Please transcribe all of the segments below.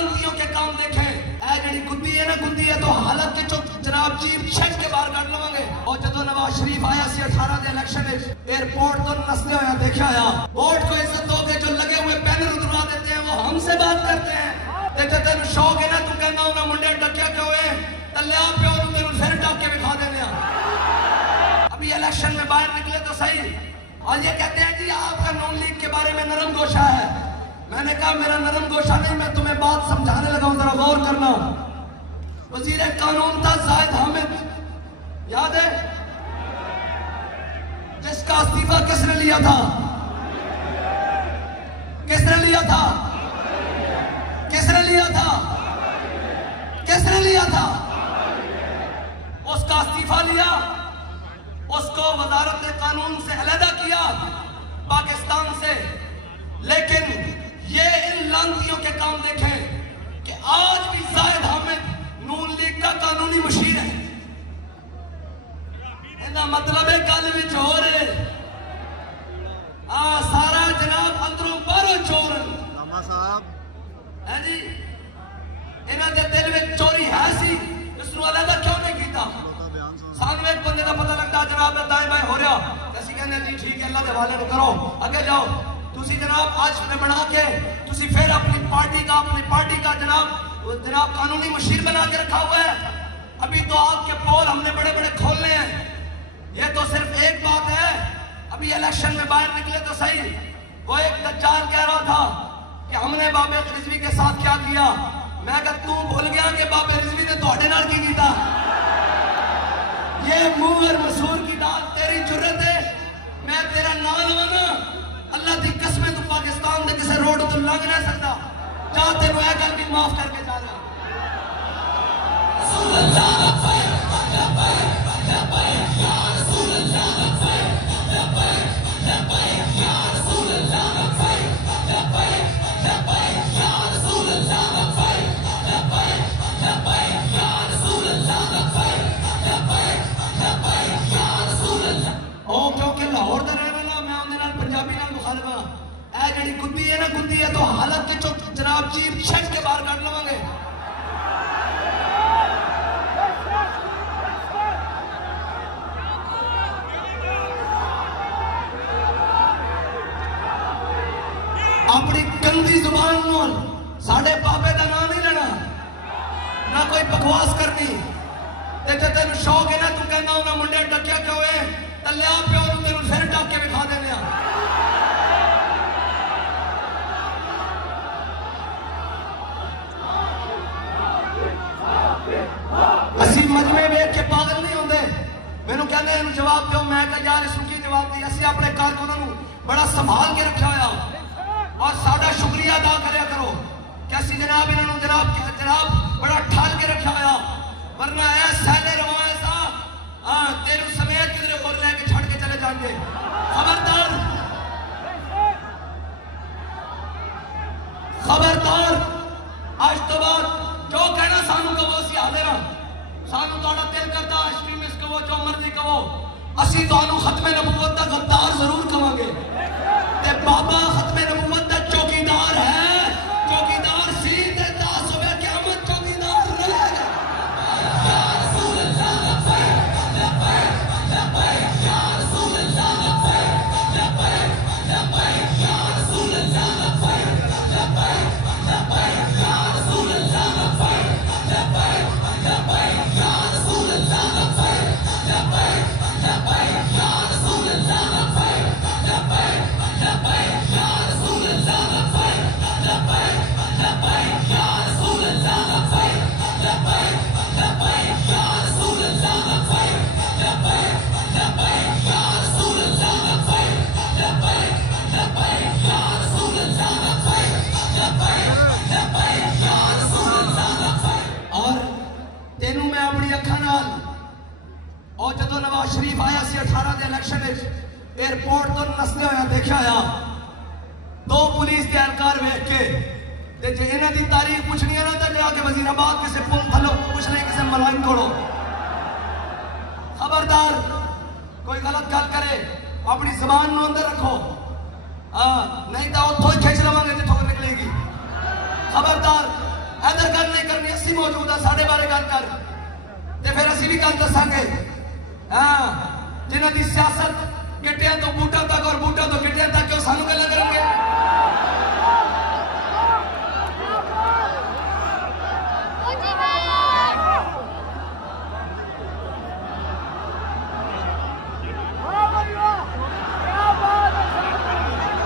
लांतियों के काम देखे जी गुद्दी है ना गुद्दी है तो हालत के जनाब चीफ छट के बाहर कट लवेंगे। और जो नवाज शरीफ आया सी 18 के इलेक्शन एयरपोर्ट तो नसते हुए देखा आया वोट को इज्जत दोगे जो लगे हुए बैनर उतरवा देते हैं वो हमसे बात करते हैं। तेन शौक है ना तू कहना उन्हें मुंडे डकिया क्यों है तल्या प्यो तेन फिर डाके विखा देने। अभी इलेक्शन में बाहर निकले तो सही और ये कहते हैं जी आपका नून लीग के बारे में नरम गोशा है। मैंने कहा मेरा नरम गोशा नहीं मैं तुम्हें बात समझाने लगा हूं जरा गौर करना। वजीर कानून था जाहिद हामिद याद है जिसका इस्तीफा किसने लिया था किसने लिया था किसने लिया था किसने लिया था उसका इस्तीफा लिया उसको वजारत कानून से अलहदा किया पाकिस्तान से। लेकिन ये इन लांतियों के काम देखें कि आज भी जाहिद हामिद नून लीग का कानूनी मुशीर है। इसका मतलब है गल विच हो रहे सारा जनाब अंदरों बाहरों चोर है जी इन्हों के दिल में चोरी है सी इसको अलहदा क्यों नहीं किया। सानू एक बंदे का पता लगता जनाब दाएं बाएं हो रहा असं कहने जी ठीक है अल्लाह के हवाले करो अगे जाओ तुसी जनाब आज बना के तुसी फिर अपनी पार्टी का जनाब कानूनी मुशीर बना के रखा हुआ है। अभी तो आपके पोल हमने बड़े बड़े खोलने हैं। ये तो सिर्फ एक बात है अभी इलेक्शन में बाहर निकले तो सही वो एक दज्जाल कह रहा था कि हमने बाबे रिजवी के साथ क्या किया। मैं कहा तू भूल गया कि बाबे रिजवी ने तोड़े नाल की किया। ये मुंह और मसूर की दाल तेरी जुर्रत है मैं तेरा नाम लवाना अल्लाह की कसम तू पाकिस्तान के किसी रोड तो लंघ नहीं सकता जा तेन यह गल भी माफ करके जा रहा। क्योंकि लाहौर का रहने वाला मैं उन्हें पंजाबी मुखालिफ हाँ जी गुद्दी है ना गुद्दी है तो हालत के जनाब चीफ छट के बाहर कट लवेंगे। अपनी गंदी जुबान नाल साडे बाबे का नाम नहीं लेना ना कोई बकवास करनी। तेन शौक है ना तू कहना उन्हें मुंडे डकिया क्यों है तल्या प्यो तेन फिर डाके विखा देने। असी मजमे वेख के पागल नहीं होंगे मैनू कहते इन जवाब दो मैं यार इसू की जवाब दी। असं अपने कारकुनों बड़ा संभाल के रखा हुआ और साडा शुक्रिया अदा करा करो कि असं जनाब इन्हों जनाब बड़ा ठाल के रखा हुआ वरना ऐ सैले रवाए सा तेरू समेत किधरे और लेके छड़ के चले जाएंगे। खबरदार खबरदार आज तो बाद जो कहना सानू कहो असी हाजिर हाँ सानू तुहाडा दिल करता एक्सट्रीमिस्ट कहो जो मर्जी कहो असी तुहानू खत्मे नबूवत का गद्दार जरूर कहांगे ते बाबा खत्मे नबूवत का चौकीदार है चौकीदार सी ते दास होवे क़यामत चौकीदार रहेगा। या रसूल अल्लाह लब्बैक लब्बैक लब्बैक या रसूल अल्लाह लब्बैक लब्बैक लब्बैक या रसूल अल्लाह लब्बैक लब्बैक लब्बैक या रसूल अल्लाह लब्बैक लब्बैक लब्बैक या रसूल अल्लाह लब्बैक लब्बैक लब्बैक या रसूल अल्लाह लब्बैक लब्बैक लब्बैक या रसूल अल्लाह लब्बैक लब्बैक लब्बैक या रसूल अल्लाह लब्बैक लब्बैक लब्बैक या रसूल अल्लाह लब्बैक लब्बैक लब्बैक या रसूल अल्लाह लब्बैक लब्बैक लब्बैक या रसूल अल्लाह लब्बैक लब्बैक लब्बैक या रसूल अल्लाह लब्बैक। और तेनू मैं अपनी अखा नाल और जो नवाज शरीफ आया सी 18 के इलेक्शन एयरपोर्ट तो नसते हुए देखा आया दो पुलिस के एहलकार वेख के जे इन्हों की तारीफ पूछनी है ना तो जाके वजीराबाद किसी पुल थलो पूछने किसी मलाइन को। खबरदार कोई गलत गल करे अपनी जबान को अंदर रखो नहीं तो उतो ही खिंच लवेंगे जितों निकलेगी। खबरदार इधर गल नहीं करनी, असी मौजूद है, साढ़े बारे गल कर ते फिर असी भी गल दसांगे। हाँ, जिन्हां दी सियासत गिट्टियां तो बूटा तक और बूटा तो गिट्टियां तक, क्यों सानू गल्लां करनगे?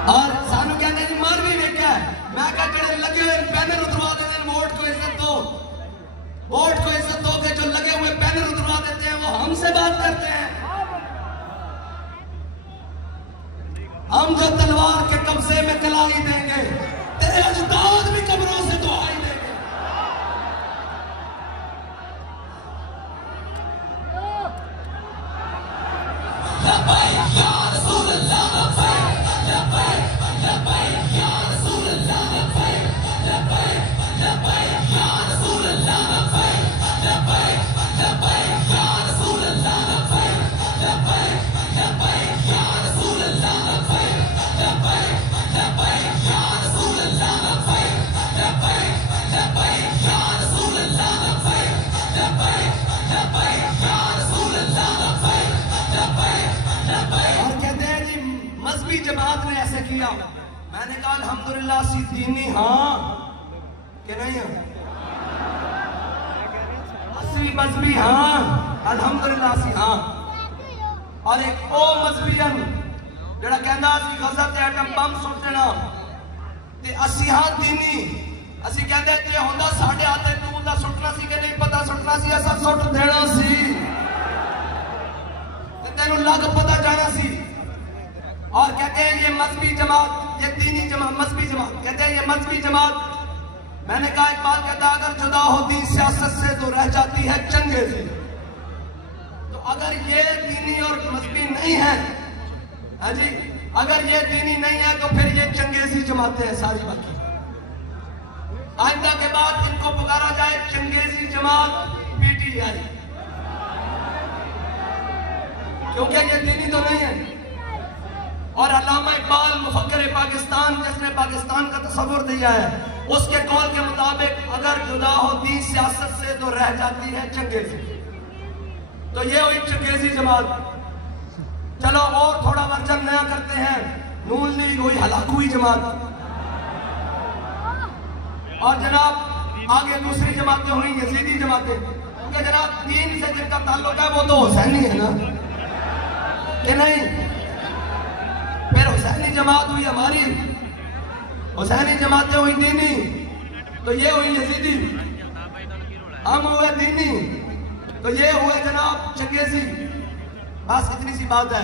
और सानू कहने जी मर भी वेख्या, मैं कहा जेड़े लगे हुए बैनर उतरवा देते हैं, वोट को इज्जत दो, वोट को इज्जत दो के जो लगे हुए बैनर उतरवा देते हैं वो हमसे बात करते हैं। हम जो तलवार के कब्जे में कलाई देंगे, तेरे अजदाद भी कब्रों से दुआई देंगे। जमात ने ऐसे किया, मैंने कहा अल्हम्दुलिल्लाह सी दीनी हाँ कि नहीं है, असली मजहबी हाँ अल्हम्दुलिल्लाह सी हाँ। और एक ओ मजहबीयन जड़ा कहना सी गजा ते एटम बम सुट देना ते असी हाँ दीनी, असी कहते जे होंदा साडे हाथे तू दा सुटना सी कि नहीं पता सुटना सी, असा सुट देना सी ते तेनू लग पता जाना सी। और कहते हैं ये मजहबी जमात, ये दीनी जमात, मजहबी जमात, कहते हैं ये मजहबी जमात। मैंने कहा एक बात कहता, अगर जुदा होती सियासत से तो रह जाती है चंगेजी। तो अगर ये दीनी और मजहबी नहीं है, हाँ जी, अगर ये दीनी नहीं है तो फिर ये चंगेजी जमातें हैं सारी बाकी। आइंदा के बाद इनको पुकारा जाए चंगेजी जमात पीटीआई, क्योंकि ये दीनी तो नहीं है। और अल्लामा इकबाल मुफक्किर पाकिस्तान, जिसने पाकिस्तान का तस्वुर दिया है, उसके कौल के मुताबिक अगर जुदा होती सियासत से तो रह जाती है चंगेजी। तो ये हुई चंगेजी जमात। चलो और थोड़ा वर्जन नया करते हैं, नून लीग हुई हलाकुई जमात। और जनाब आगे दूसरी जमातें हुई यजीदी जमातें, क्योंकि जनाब दीन से जिनका ताल्लुक है वो तो हुसैनी है ना कि नहीं। फिर हुसैनी जमात हुई हमारी, हुसैनी जमातें हुई दीनी, तो ये हुई यजीदी, हम हुए दीनी, तो ये हुए जनाब चंगेजी। बस इतनी सी बात है।